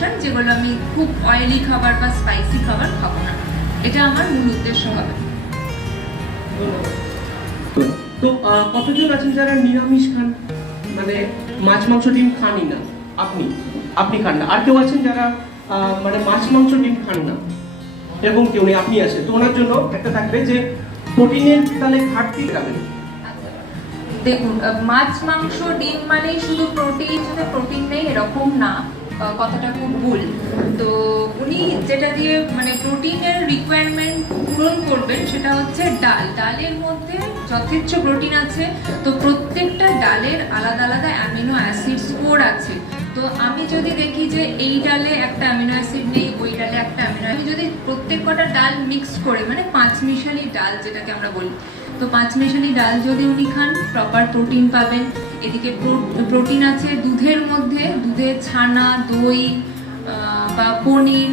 Portion, যেগুলো আমি খুব অয়েলি খাবার বা স্পাইসি খাবার খাবো না। এটা আমার মূল উদ্দেশ্য হবে। তো কতজন আছেন যারা নিরামিষ খান, মানে মাছ মাংস ডিম খানই না? আপনি খান না, আর কেউ আছেন যারা মানে মাছ মাংস ডিম খান না? এরকম কেউ নেই, আপনি আছেন। তো ওনার জন্য একটা থাকবে যে প্রোটিনের তাহলে ঘাটতি যাবেন। দেখুন, মাছ মাংস ডিম মানে শুধু প্রোটিন, সাথে প্রোটিন নেই এরকম না, কথাটা খুব ভুল। তো উনি যেটা দিয়ে মানে প্রোটিনের রিকোয়ারমেন্ট পূরণ করবেন সেটা হচ্ছে ডাল। ডালের মধ্যে যথেচ্ছ প্রোটিন আছে। তো প্রত্যেকটা ডালের আলাদা আলাদা অ্যামিনো অ্যাসিড স্কোর আছে। তো আমি যদি দেখি যে এই ডালে একটা অ্যামিনো অ্যাসিড নেই, ওই ডালে একটা অ্যামিনো, আমি যদি প্রত্যেক কটা ডাল মিক্স করে, মানে পাঁচমিশালি ডাল যেটাকে আমরা বলি, তো পাঁচমিশালি ডাল যদি উনি খান, প্রপার প্রোটিন পাবেন। এদিকে প্রোটিন আছে দুধের মধ্যে, দুধের ছানা, দই বা পনির,